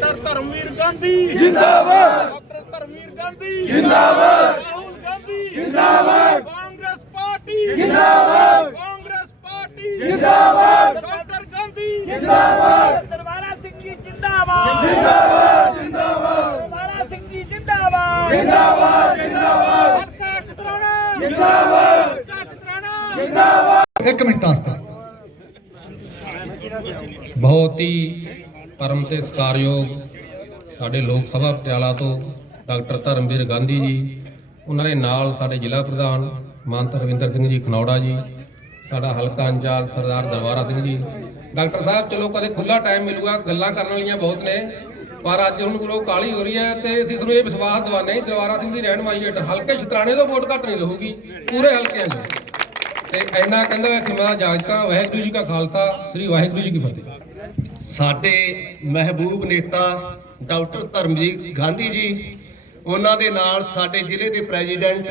Doctor Dharamvir Gandhi. ਜਿੰਦਾਬਾਦ। Doctor Dharamvir Gandhi. ਜਿੰਦਾਬਾਦ। ਰਾਹੁਲ ਗਾਂਧੀ। ਜਿੰਦਾਬਾਦ। ਕਾਂਗਰਸ ਪਾਰਟੀ। ਜਿੰਦਾਬਾਦ। ਕਾਂਗਰਸ ਪਾਰਟੀ। ਜਿੰਦਾਬਾਦ। ਡਾਕਟਰ ਗਾਂਧੀ। ਜਿੰਦਾਬਾਦ। ਦਰਬਾਰਾ ਸਿੰਘ ਜੀ ਜਿੰਦਾਬਾਦ। ਜਿੰਦਾਬਾਦ। ਜਿੰਦਾਬਾਦ। ਦਰਬਾਰਾ ਸਿੰਘ ਜੀ ਜਿੰਦਾਬਾਦ। ਜਿੰਦਾਬਾਦ। ਜਿੰਦਾਬਾਦ। ਹਲਕਾ ਚਤਰਾਣਾ। ਜਿੰਦਾਬਾਦ। ਹਲਕਾ ਚਤਰਾਣਾ। ਇੱਕ ਮਿੰਟ ਵਾਸਤੇ। ਬਹੁਤ ਹੀ ਪਰਮ ਤੇ ਸਤਿਕਾਰਯੋਗ ਸਾਡੇ ਲੋਕ ਸਭਾ ਪਟਿਆਲਾ ਤੋਂ ਡਾਕਟਰ ਧਰਮਵੀਰ ਗਾਂਧੀ ਜੀ, ਉਹਨਾਂ ਦੇ ਨਾਲ ਸਾਡੇ ਜ਼ਿਲ੍ਹਾ ਪ੍ਰਧਾਨ ਮਾਨਤ ਰਵਿੰਦਰ ਸਿੰਘ ਜੀ ਖਨੌੜਾ ਜੀ, ਸਾਡਾ ਹਲਕਾ ਇੰਚਾਰਜ ਸਰਦਾਰ ਦਰਬਾਰਾ ਸਿੰਘ ਜੀ। ਡਾਕਟਰ ਸਾਹਿਬ, ਚਲੋ ਕਦੇ ਖੁੱਲਾ ਟਾਈਮ ਮਿਲੂਗਾ, ਗੱਲਾਂ ਕਰਨ ਵਾਲੀਆਂ ਬਹੁਤ ਨੇ, ਪਰ ਅੱਜ ਹੁਣ ਕੋਲੋਂ ਕਾਲੀ ਹੋ ਰਹੀ ਹੈ ਤੇ ਅਸੀਂ ਤੁਹਾਨੂੰ ਇਹ ਵਿਸ਼ਵਾਸ ਦਿਵਾਉਂਦੇ ਹਾਂ ਦਰਬਾਰਾ ਸਿੰਘ ਦੀ ਰਹਿਨਮਾਈ ਹੇਠ ਹਲਕੇ ਸ਼ਤਰਾਣੇ ਤੋਂ ਵੋਟ ਘੱਟ ਨਹੀਂ ਰਹੂਗੀ, ਪੂਰੇ ਹਲਕਿਆਂ 'ਚ ਤੇ ਇੰਨਾ ਕਹਿੰਦਾ ਹੈ ਕਿ ਮੈਂ ਜਾਜਕਾਂ, ਵਾਹਿਗੁਰੂ ਜੀ ਕਾ ਖਾਲਸਾ, ਸ੍ਰੀ ਵਾਹਿਗੁਰੂ ਜੀ ਕੀ ਫਤਿਹ। ਸਾਡੇ ਮਹਿਬੂਬ ਨੇਤਾ ਡਾਕਟਰ ਧਰਮਜੀਤ ਗਾਂਧੀ ਜੀ, ਉਹਨਾਂ ਦੇ ਨਾਲ ਸਾਡੇ ਜ਼ਿਲ੍ਹੇ ਦੇ ਪ੍ਰੈਜ਼ੀਡੈਂਟ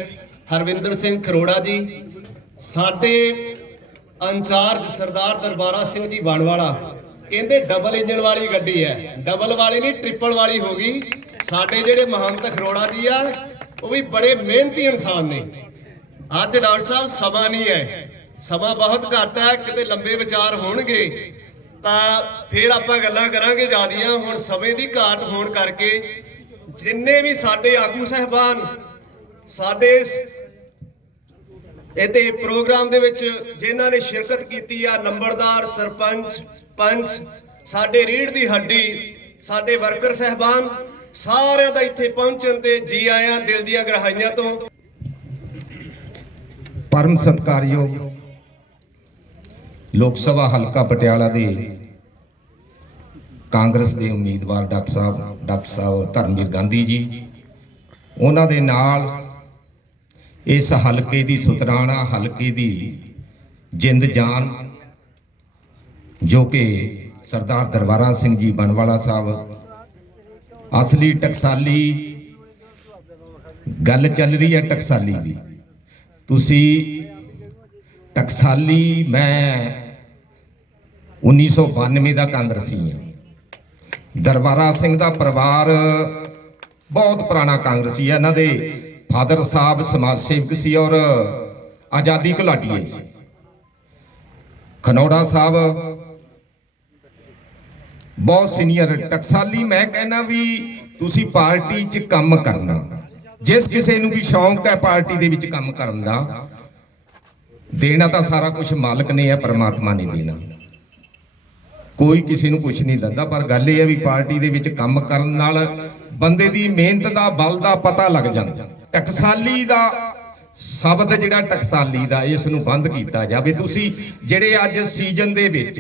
ਹਰਵਿੰਦਰ ਸਿੰਘ ਖਰੋੜਾ ਜੀ, ਸਾਡੇ ਇੰਚਾਰਜ ਸਰਦਾਰ ਦਰਬਾਰਾ ਸਿੰਘ ਜੀ ਬਣਵਾਲਾ ਕਹਿੰਦੇ ਡਬਲ ਇੰਜਨ ਵਾਲੀ ਗੱਡੀ ਹੈ। ਡਬਲ ਵਾਲੀ ਨਹੀਂ ਟ੍ਰਿਪਲ ਵਾਲੀ ਹੋ ਗਈ। ਸਾਡੇ ਜਿਹੜੇ ਮਹੰਤ ਖਰੋੜਾ ਜੀ ਆ, ਉਹ ਵੀ ਬੜੇ ਮਿਹਨਤੀ ਇਨਸਾਨ ਨੇ। ਅੱਜ ਡਾਕਟਰ ਸਾਹਿਬ, ਸਮਾਂ ਨਹੀਂ ਹੈ। ਸਮਾਂ ਬਹੁਤ ਘੱਟ ਹੈ, ਕਿਤੇ ਲੰਬੇ ਵਿਚਾਰ ਹੋਣਗੇ। ਤਾਂ ਫਿਰ ਆਪਾਂ ਗੱਲਾਂ ਕਰਾਂਗੇ ਜਿਆਦੀਆਂ ਹੁਣ ਸਮੇਂ ਦੀ ਘਾਟ ਹੋਣ ਕਰਕੇ। ਜਿੰਨੇ ਵੀ ਸਾਡੇ ਆਗੂ ਸਹਿਬਾਨ, ਸਾਡੇ ਇਹਦੇ ਪ੍ਰੋਗਰਾਮ ਦੇ ਵਿੱਚ ਜਿਨ੍ਹਾਂ ਨੇ ਸ਼ਿਰਕਤ ਕੀਤੀ ਆ, ਨੰਬਰਦਾਰ, ਸਰਪੰਚ, ਪੰਚ, ਸਾਡੇ ਰੀੜ ਦੀ ਹੱਡੀ, ਸਾਡੇ ਵਰਕਰ ਸਹਿਬਾਨ, ਸਾਰਿਆਂ ਦਾ ਇੱਥੇ ਪਹੁੰਚਣ ਤੇ ਜੀ ਆਇਆਂ ਦਿਲ ਦੀਆਂ ਗਹਿਰਾਈਆਂ ਤੋਂ। ਪਰਮ ਸਤਕਾਰਯੋਗ ਲੋਕ ਸਭਾ ਹਲਕਾ ਪਟਿਆਲਾ ਦੇ ਕਾਂਗਰਸ ਦੇ ਉਮੀਦਵਾਰ ਡਾਕਟਰ ਸਾਹਿਬ ਡਾਕਟਰ ਸਾਹਿਬ ਧਰਮਵੀਰ ਗਾਂਧੀ ਜੀ। ਉਹਨਾਂ ਦੇ ਨਾਲ ਇਸ ਹਲਕੇ ਦੀ ਸੁਤਰਾਣਾ, ਹਲਕੇ ਦੀ ਜਿੰਦ ਜਾਨ, ਜੋ ਕਿ ਸਰਦਾਰ ਦਰਬਾਰਾ ਸਿੰਘ ਜੀ ਬਨਵਾਲਾ ਸਾਹਿਬ, ਅਸਲੀ ਟਕਸਾਲੀ ਗੱਲ ਚੱਲ ਰਹੀ ਹੈ ਟਕਸਾਲੀ ਦੀ। ਤੁਸੀਂ ਟਕਸਾਲੀ ਮੈਂ 1992 ਦਾ ਕਾਂਗਰਸੀ ਹਾਂ ਦਰਬਾਰਾ ਸਿੰਘ ਦਾ ਪਰਿਵਾਰ ਬਹੁਤ ਪੁਰਾਣਾ ਕਾਂਗਰਸੀ ਹੈ। ਇਹਨਾਂ ਦੇ ਫਾਦਰ ਸਾਹਿਬ ਸਮਾਜ ਸੇਵਕ ਸੀ ਔਰ ਆਜ਼ਾਦੀ ਘੁਲਾਟੀਏ ਸੀ। ਖਨੌੜਾ ਸਾਹਿਬ ਬਹੁਤ ਸੀਨੀਅਰ, ਟਕਸਾਲੀ, ਮੈਂ ਕਹਿੰਦਾ ਵੀ ਤੁਸੀਂ ਪਾਰਟੀ 'ਚ ਕੰਮ ਕਰਨਾ। ਜਿਸ ਕਿਸੇ ਨੂੰ ਵੀ ਸ਼ੌਂਕ ਹੈ ਪਾਰਟੀ ਦੇ ਵਿੱਚ ਕੰਮ ਕਰਨ ਦਾ, ਦੇਣਾ ਤਾਂ ਸਾਰਾ ਕੁਝ ਮਾਲਕ ਨੇ ਹੈ, ਪਰਮਾਤਮਾ ਨੇ ਦੇਣਾ। ਕੋਈ ਕਿਸੇ ਨੂੰ ਕੁਝ ਨਹੀਂ ਦਿੰਦਾ। ਪਰ ਗੱਲ ਇਹ ਹੈ ਵੀ ਪਾਰਟੀ ਦੇ ਵਿੱਚ ਕੰਮ ਕਰਨ ਨਾਲ ਬੰਦੇ ਦੀ ਮਿਹਨਤ ਦਾ, ਬਲ ਦਾ ਪਤਾ ਲੱਗ ਜਾਂਦਾ। ਟਕਸਾਲੀ ਦਾ ਸ਼ਬਦ ਜਿਹੜਾ ਟਕਸਾਲੀ ਦਾ, ਇਸ ਨੂੰ ਬੰਦ ਕੀਤਾ ਜਾਵੇ। ਤੁਸੀਂ ਜਿਹੜੇ ਅੱਜ ਸੀਜ਼ਨ ਦੇ ਵਿੱਚ,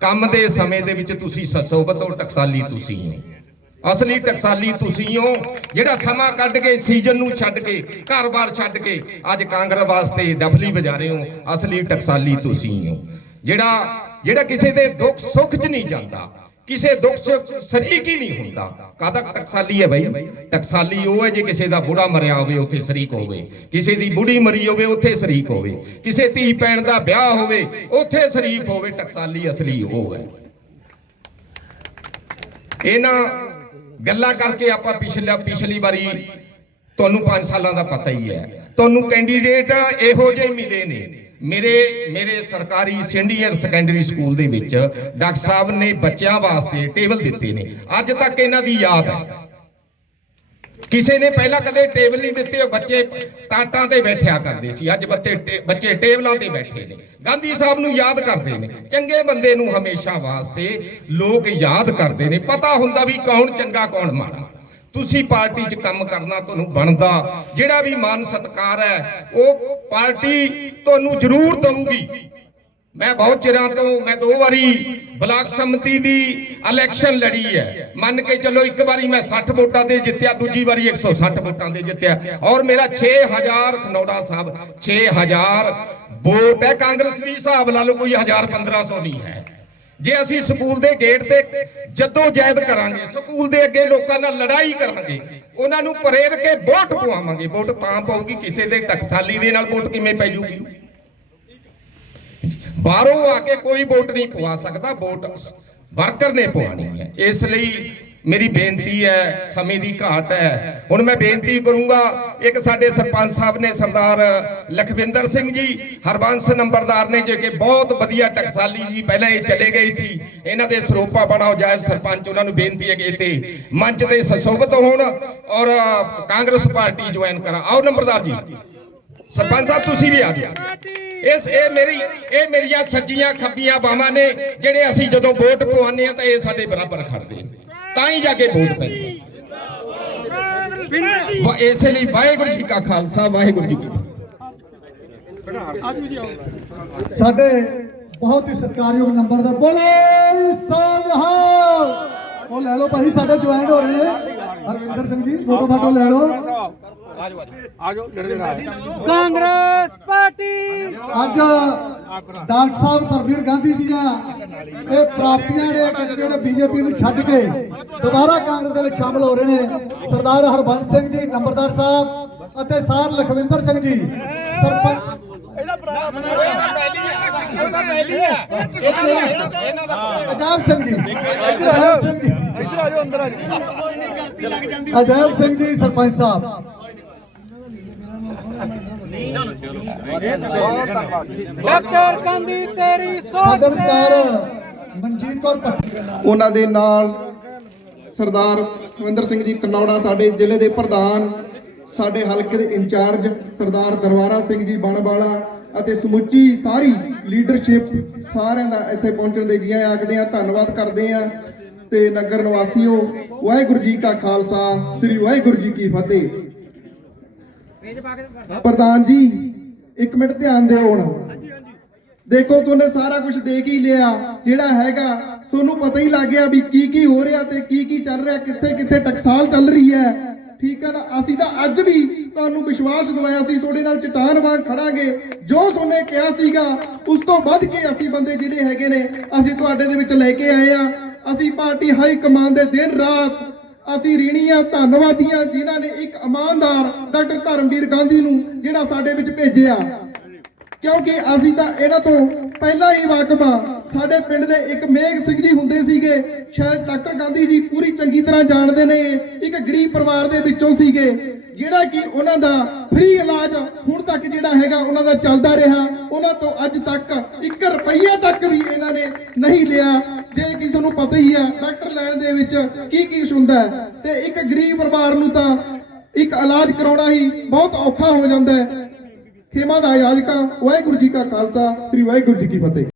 ਕੰਮ ਦੇ ਸਮੇਂ ਦੇ ਵਿੱਚ ਤੁਸੀਂ ਸਸੋਬਤ ਔਰ ਟਕਸਾਲੀ ਤੁਸੀਂ ਹੋ। ਅਸਲੀ ਟਕਸਾਲੀ ਤੁਸੀਂ ਹੋ, ਜਿਹੜਾ ਸਮਾਂ ਕੱਢ ਕੇ, ਸੀਜ਼ਨ ਨੂੰ ਛੱਡ ਕੇ, ਘਰ-ਬਾਰ ਛੱਡ ਕੇ ਅੱਜ ਕਾਂਗਰਸ ਵਾਸਤੇ ਡਫਲੀ ਵਜਾ ਰਹੇ ਹੋ, ਅਸਲੀ ਟਕਸਾਲੀ ਤੁਸੀਂ ਹੋ। ਜਿਹੜਾ ਜਿਹੜਾ ਕਿਸੇ ਦੇ ਦੁੱਖ ਸੁੱਖ 'ਚ ਨਹੀਂ ਜਾਂਦਾ, ਕਿਸੇ ਦੁੱਖ ਸੁੱਖ 'ਚ ਸ਼ਰੀਕ ਹੀ ਨਹੀਂ ਹੁੰਦਾ। ਕਾਹਦਾ ਟਕਸਾਲੀ ਹੈ ਬਈ? ਟਕਸਾਲੀ ਉਹ ਹੈ ਜੇ ਕਿਸੇ ਦਾ ਬੁੜਾ ਮਰਿਆ ਹੋਵੇ, ਉੱਥੇ ਸ਼ਰੀਕ ਹੋਵੇ। ਕਿਸੇ ਦੀ ਬੁੜੀ ਮਰੀ ਹੋਵੇ, ਉੱਥੇ ਸ਼ਰੀਕ ਹੋਵੇ। ਕਿਸੇ ਧੀ ਪੈਣ ਦਾ ਵਿਆਹ ਹੋਵੇ, ਉੱਥੇ ਸ਼ਰੀਕ ਹੋਵੇ। ਟਕਸਾਲੀ ਅਸਲੀ ਉਹ ਹੈ। ਇਹਨਾਂ ਗੱਲਾਂ ਕਰਕੇ ਆਪਾਂ ਪਿਛਲਾ ਪਿਛਲੀ ਵਾਰੀ ਤੁਹਾਨੂੰ 5 ਸਾਲਾਂ ਦਾ ਪਤਾ ਹੀ ਹੈ। ਤੁਹਾਨੂੰ ਕੈਂਡੀਡੇਟ ਇਹੋ ਜਿਹੇ ਮਿਲੇ ਨੇ। ਮੇਰੇ ਮੇਰੇ ਸਰਕਾਰੀ ਸੀਨੀਅਰ ਸੈਕੰਡਰੀ ਸਕੂਲ ਦੇ ਵਿੱਚ ਡਾਕਟਰ ਸਾਹਿਬ ਨੇ ਬੱਚਿਆਂ ਵਾਸਤੇ ਟੇਬਲ ਦਿੱਤੇ ਨੇ। ਅੱਜ ਤੱਕ ਇਹਨਾਂ ਦੀ ਯਾਦ ਹੈ। ਕਿਸੇ ਨੇ ਪਹਿਲਾਂ ਕਦੇ ਟੇਬਲ ਨਹੀਂ ਦਿੱਤੇ, ਉਹ ਬੱਚੇ ਟਾਟਾਂ ਤੇ ਬੈਠਿਆ ਕਰਦੇ ਸੀ। ਅੱਜ ਬੱਚੇ ਬੱਚੇ ਟੇਬਲਾਂ ਤੇ ਬੈਠੇ ਨੇ। ਗਾਂਧੀ ਸਾਹਿਬ ਨੂੰ ਯਾਦ ਕਰਦੇ ਨੇ। ਚੰਗੇ ਬੰਦੇ ਨੂੰ ਹਮੇਸ਼ਾ ਵਾਸਤੇ ਲੋਕ ਯਾਦ ਕਰਦੇ ਨੇ। ਪਤਾ ਹੁੰਦਾ ਵੀ ਕੌਣ ਚੰਗਾ, ਕੌਣ ਮਾੜਾ। ਤੁਸੀਂ ਪਾਰਟੀ 'ਚ ਕੰਮ ਕਰਨਾ ਤੁਹਾਨੂੰ ਬਣਦਾ। ਜਿਹੜਾ ਵੀ ਮਾਨ ਸਤਕਾਰ ਹੈ, ਉਹ ਪਾਰਟੀ ਤੁਹਾਨੂੰ ਜ਼ਰੂਰ ਦਊਗੀ। ਮੈਂ ਬਹੁਤ ਚਿਰਾਂ ਤੋਂ, ਮੈਂ ਦੋ ਵਾਰੀ ਬਲਾਕ ਸਮਿਤੀ ਦੀ ਇਲੈਕਸ਼ਨ ਲੜੀ ਹੈ। ਮੰਨ ਕੇ ਚੱਲੋ ਇੱਕ ਵਾਰੀ ਮੈਂ 60 ਵੋਟਾਂ ਤੇ ਜਿੱਤਿਆ, ਦੂਜੀ ਵਾਰੀ 160 ਵੋਟਾਂ ਤੇ ਜਿੱਤਿਆ। ਔਰ ਮੇਰਾ 6000 ਖਨੌੜਾ ਸਾਹਿਬ 6000 ਵੋਟ ਹੈ। ਕਾਂਗਰਸ ਦੀ ਹਿਸਾਬ ਲਾ ਲਓ ਕੋਈ 1000 1500 ਨਹੀਂ ਹੈ। ਜੇ ਅਸੀਂ ਸਕੂਲ ਦੇ ਗੇਟ ਤੇ ਜਦੋਂ ਜੈਦ ਕਰਾਂਗੇ, ਸਕੂਲ ਦੇ ਅੱਗੇ ਲੋਕਾਂ ਨਾਲ ਲੜਾਈ ਕਰਾਂਗੇ, ਉਹਨਾਂ ਨੂੰ ਪ੍ਰੇਰ ਕੇ ਵੋਟ ਪਵਾਵਾਂਗੇ। ਵੋਟ ਤਾਂ ਪਾਊਗੀ, ਕਿਸੇ ਦੇ ਟਕਸਾਲੀ ਦੇ ਨਾਲ ਵੋਟ ਕਿਵੇਂ ਪੈ ਜੂਗੀ? ਬਾਹਰੋਂ ਆ ਕੇ ਕੋਈ ਵੋਟ ਨਹੀਂ ਪਵਾ ਸਕਦਾ, ਵੋਟ ਵਰਕਰ ਨੇ ਪਵਾਣੀ ਹੈ। ਇਸ ਲਈ ਮੇਰੀ ਬੇਨਤੀ ਹੈ, ਸਮੇਂ ਦੀ ਘਾਟ ਹੈ। ਹੁਣ ਮੈਂ ਬੇਨਤੀ ਕਰੂੰਗਾ, ਇੱਕ ਸਾਡੇ ਸਰਪੰਚ ਸਾਹਿਬ ਨੇ ਸਰਦਾਰ ਲਖਵਿੰਦਰ ਸਿੰਘ ਜੀ, ਹਰਬੰਸ ਨੰਬਰਦਾਰ ਨੇ, ਜੇ ਕਿ ਬਹੁਤ ਵਧੀਆ ਟਕਸਾਲੀ ਜੀ ਪਹਿਲਾਂ ਇਹ ਚਲੇ ਗਏ ਸੀ। ਇਹਨਾਂ ਦੇ ਸਰੋਪਾ ਬਣਾਓ, ਜਾਇਬ ਸਰਪੰਚ, ਉਹਨਾਂ ਨੂੰ ਬੇਨਤੀ ਹੈ ਕਿ ਇੱਥੇ ਮੰਚ ਤੇ ਸਸ਼ੋਭਤ ਹੋਣ ਔਰ ਕਾਂਗਰਸ ਪਾਰਟੀ ਜੁਆਇਨ ਕਰਾਂ। ਆਓ ਨੰਬਰਦਾਰ ਜੀ। ਸਰਪੰਚ ਸਾਹਿਬ, ਤੁਸੀਂ ਵੀ ਆ ਜਾਓ। ਇਸ, ਇਹ ਮੇਰੀ, ਇਹ ਮੇਰੀਆਂ ਸੱਜੀਆਂ ਖੱਬੀਆਂ ਬਾਹਾਂ ਨੇ, ਜਿਹੜੇ ਅਸੀਂ ਜਦੋਂ ਵੋਟ ਪਵਾਉਂਦੇ ਆ ਤਾਂ ਇਹ ਸਾਡੇ ਬਰਾਬਰ ਖੜਦੇ ਤਾਂ ਹੀ ਜਾ ਕੇ ਵੋਟ ਪੈਂਦੀ ਵਾ- ਇਸੇ ਲਈ ਵਾਹਿਗੁਰੂ ਜੀ ਕਾ ਖਾਲਸਾ ਵਾਹਿਗੁਰੂ ਜੀ ਕੀ ਫਤਿਹ। ਸਾਡੇ ਬਹੁਤ ਹੀ ਸਤਿਕਾਰਯੋਗ ਨੰਬਰ ਦਾ ਬੋਲੇ ਸੋਨਹਾਲ ਉਹ ਲੈ ਲਓ ਭਾਈ ਸਾਡੇ ਜੁਆਇਨ ਹੋ ਰਹੇ ਨੇ। ਹਰਵਿੰਦਰ ਸਿੰਘ ਜੀ ਫੋਟੋ ਫਾਟੋ ਲੈ ਲਓ। ਕਾਂਗਰਸ ਪਾਰਟੀ। ਅੱਜ ਡਾਕਟਰ ਸਾਹਿਬ ਧਰਮਵੀਰ ਗਾਂਧੀ ਦੀਆਂ ਇਹ ਪ੍ਰਾਪਤੀਆਂ ਜਿਹੜੇ ਕਹਿੰਦੇ ਜਿਹੜੇ ਬੀਜੇਪੀ ਨੂੰ ਛੱਡ ਕੇ ਦੁਬਾਰਾ ਕਾਂਗਰਸ ਦੇ ਵਿੱਚ ਸ਼ਾਮਲ ਹੋ ਰਹੇ ਨੇ ਸਰਦਾਰ ਹਰਬੰਸ ਸਿੰਘ ਜੀ ਨੰਬਰਦਾਰ ਸਾਹਿਬ ਅਤੇ ਸਰ ਲਖਵਿੰਦਰ ਸਿੰਘ ਜੀ ਸਰਪੰਚ ਅਜਾਬ ਸਿੰਘ ਜੀ ਅਜਾਬ ਸਿੰਘ ਜੀ। ਇੱਧਰ ਆ ਜਾਓ ਅੰਦਰ ਆ ਜਾਓ। ਅਜਾਬ ਸਿੰਘ ਜੀ ਸਰਪੰਚ ਸਾਹਿਬ। ਡਾਕਟਰ ਗਾਂਧੀ ਤੇਰੀ ਸਾਡੇ ਸੋਚ ਵਿਚਕਾਰ ਮਨਜੀਤ ਕੌਰ ਭੱਟੀ ਉਹਨਾਂ ਦੇ ਨਾਲ ਸਰਦਾਰ ਹਰਵਿੰਦਰ ਸਿੰਘ ਜੀ ਕਨੌੜਾ ਸਾਡੇ ਜ਼ਿਲ੍ਹੇ ਦੇ ਪ੍ਰਧਾਨ ਸਾਡੇ ਹਲਕੇ ਦੇ ਇੰਚਾਰਜ ਸਰਦਾਰ ਦਰਬਾਰਾ ਸਿੰਘ ਜੀ ਬਣਵਾਲਾ ਅਤੇ ਸਮੁੱਚੀ ਸਾਰੀ ਲੀਡਰਸ਼ਿਪ ਸਾਰਿਆਂ ਦਾ ਇੱਥੇ ਪਹੁੰਚਣ ਦੇ ਜੀ ਆਇਆਂ ਆਖਦੇ ਆ ਧੰਨਵਾਦ ਕਰਦੇ ਆ ਤੇ ਨਗਰ ਨਿਵਾਸੀਓ ਵਾਹਿਗੁਰੂ ਜੀ ਕਾ ਖਾਲਸਾ ਸ੍ਰੀ ਵਾਹਿਗੁਰੂ ਜੀ ਕੀ ਫਤਿਹ। ਪ੍ਰਧਾਨ ਜੀ ਇੱਕ ਮਿੰਟ ਧਿਆਨ ਦਿਓ ਹੁਣ। ਦੇਖੋ ਤੁਹਾਨੂੰ ਸਾਰਾ ਕੁਝ ਦੇਖ ਹੀ ਲਿਆ। ਜਿਹੜਾ ਹੈਗਾ ਤੁਹਾਨੂੰ ਪਤਾ ਹੀ ਲੱਗ ਗਿਆ ਵੀ ਕੀ ਕੀ ਹੋ ਰਿਹਾ ਤੇ ਕੀ ਕੀ ਚੱਲ ਰਿਹਾ ਕਿੱਥੇ ਕਿੱਥੇ ਟਕਸਾਲ ਚੱਲ ਰਹੀ ਹੈ। ਠੀਕ ਹੈ ਨਾ? ਅਸੀਂ ਤਾਂ ਅੱਜ ਵੀ ਤੁਹਾਨੂੰ ਵਿਸ਼ਵਾਸ ਦਿਵਾਇਆ ਸੀ ਤੁਹਾਡੇ ਨਾਲ ਚਟਾਨ ਵਾਂਗ ਖੜਾਂਗੇ। ਜੋ ਸੋਨੇ ਕਿਹਾ ਸੀਗਾ ਉਸ ਤੋਂ ਵੱਧ ਕੇ ਅਸੀਂ ਬੰਦੇ ਜਿਹੜੇ ਹੈਗੇ ਨੇ ਅਸੀਂ ਤੁਹਾਡੇ ਦੇ ਵਿੱਚ ਲੈ ਕੇ ਆਏ ਆ। ਅਸੀਂ ਪਾਰਟੀ ਹਾਈ ਕਮਾਨ ਦੇ ਦਿਨ ਰਾਤ ਅਸੀਂ ਰੀਣੀ ਰੀਣੀਆਂ ਧੰਨਵਾਦੀਆਂ ਜਿਨ੍ਹਾਂ ਨੇ ਇੱਕ ਇਮਾਨਦਾਰ ਡਾਕਟਰ ਧਰਮਵੀਰ ਗਾਂਧੀ ਨੂੰ ਜਿਹੜਾ ਸਾਡੇ ਵਿੱਚ ਭੇਜਿਆ। ਕਿਉਂਕਿ ਅਸੀਂ ਤਾਂ ਇਹਨਾਂ ਤੋਂ ਪਹਿਲਾਂ ਹੀ ਵਾਕਮਾ ਸਾਡੇ ਪਿੰਡ ਦੇ ਇੱਕ ਮੇਘ ਸਿੰਘ ਜੀ ਹੁੰਦੇ ਸੀਗੇ, ਸ਼ਾਇਦ ਡਾਕਟਰ ਗਾਂਧੀ ਜੀ ਪੂਰੀ ਚੰਗੀ ਤਰ੍ਹਾਂ ਜਾਣਦੇ ਨੇ, ਇੱਕ ਗਰੀਬ ਪਰਿਵਾਰ ਦੇ ਵਿੱਚੋਂ ਸੀਗੇ। ਜਿਹੜਾ ਕਿ ਉਹਨਾਂ ਦਾ ਫ੍ਰੀ ਇਲਾਜ ਹੁਣ ਤੱਕ ਜਿਹੜਾ ਹੈਗਾ, ਉਹਨਾਂ ਦਾ ਚੱਲਦਾ ਰਿਹਾ। ਉਹਨਾਂ ਤੋਂ ਅੱਜ ਤੱਕ 1 ਰੁਪਈਆ ਤੱਕ ਵੀ ਇਹਨਾਂ ਨੇ ਨਹੀਂ ਲਿਆ। ਜੇ ਕਿਸੇ ਤੁਹਾਨੂੰ ਪਤਾ ਹੀ ਆ ਡਾਕਟਰ ਲੈਣ ਦੇ ਵਿੱਚ ਕੀ ਕੀ ਹੁੰਦਾ ਹੈ? ਤੇ ਇੱਕ ਗਰੀਬ ਪਰਿਵਾਰ ਨੂੰ ਤਾਂ ਇੱਕ ਇਲਾਜ ਕਰਾਉਣਾ ਹੀ ਬਹੁਤ ਔਖਾ ਹੋ ਜਾਂਦਾ ਹੈ। ਖੇਮਾ ਦਾ ਆਯਾਜਕਾ, ਵਾਹਿਗੁਰੂ ਜੀ ਕਾ ਖਾਲਸਾ, ਸ੍ਰੀ ਵਾਹਿਗੁਰੂ ਜੀ ਕੀ ਫਤਿਹ।